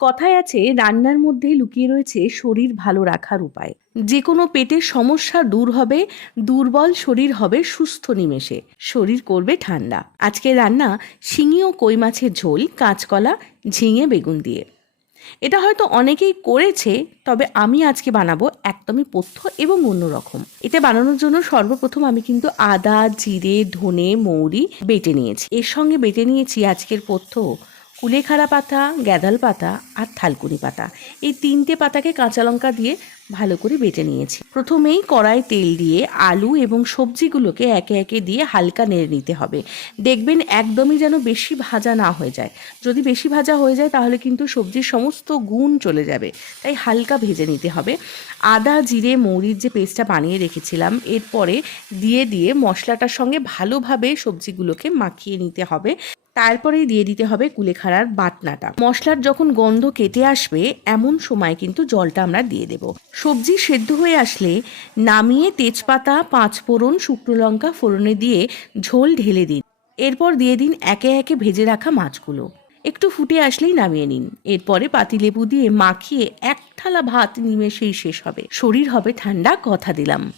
কথায় আছে রান্নার মধ্যে লুকিয়ে রয়েছে শরীর ভালো রাখার উপায়। যে কোনো পেটের সমস্যা দূর হবে, দুর্বল শরীর হবে সুস্থ নিমেষে, শরীর করবে ঠান্ডা। আজকে রান্না শিঙি ও কই মাছের ঝোল, কাঁচকলা, ঝিঙে, বেগুন দিয়ে। এটা হয়তো অনেকেই করেছে, তবে আমি আজকে বানাবো একদমই পথ্য এবং অন্যরকম। এটা বানানোর জন্য সর্বপ্রথম আমি কিন্তু আদা, জিরে, ধনে, মৌরি বেটে নিয়েছি। এর সঙ্গে বেটে নিয়েছি আজকের পথ্য কুলেখাড়া পাতা, গ্যাঁদাল পাতা আর থালকুনি পাতা। এই তিনটে পাতাকে কাঁচা লঙ্কা দিয়ে ভালো করে বেটে নিয়েছি। প্রথমেই কড়াই তেল দিয়ে আলু এবং সবজিগুলোকে একে একে দিয়ে হালকা নেড়ে নিতে হবে। দেখবেন একদমই যেন বেশি ভাজা না হয়ে যায়। যদি বেশি ভাজা হয়ে যায় তাহলে কিন্তু সবজির সমস্ত গুণ চলে যাবে, তাই হালকা ভেজে নিতে হবে। আদা, জিরে, মৌরির যে পেস্টটা বানিয়ে রেখেছিলাম এরপরে দিয়ে মশলাটার সঙ্গে ভালোভাবে সবজিগুলোকে মাখিয়ে নিতে হবে। তারপরেই দিয়ে দিতে হবে কুলেখাড়ার বাটনাটা। মশলার যখন গন্ধ কেটে আসবে এমন সময় কিন্তু জলটা আমরা দিয়ে দেব। সবজি সেদ্ধ হয়ে আসলে নামিয়ে তেজপাতা, পাঁচফোড়ন, শুকনো লঙ্কা ফোড়নে দিয়ে ঝোল ঢেলে দিন। এরপর দিয়ে দিন একে একে ভেজে রাখা মাছগুলো। একটু ফুটে আসলেই নামিয়ে নিন। এরপরে পাতিলেবু দিয়ে মাখিয়ে এক থালা ভাত নিমেষেই শেষ হবে। শরীর হবে ঠান্ডা, কথা দিলাম।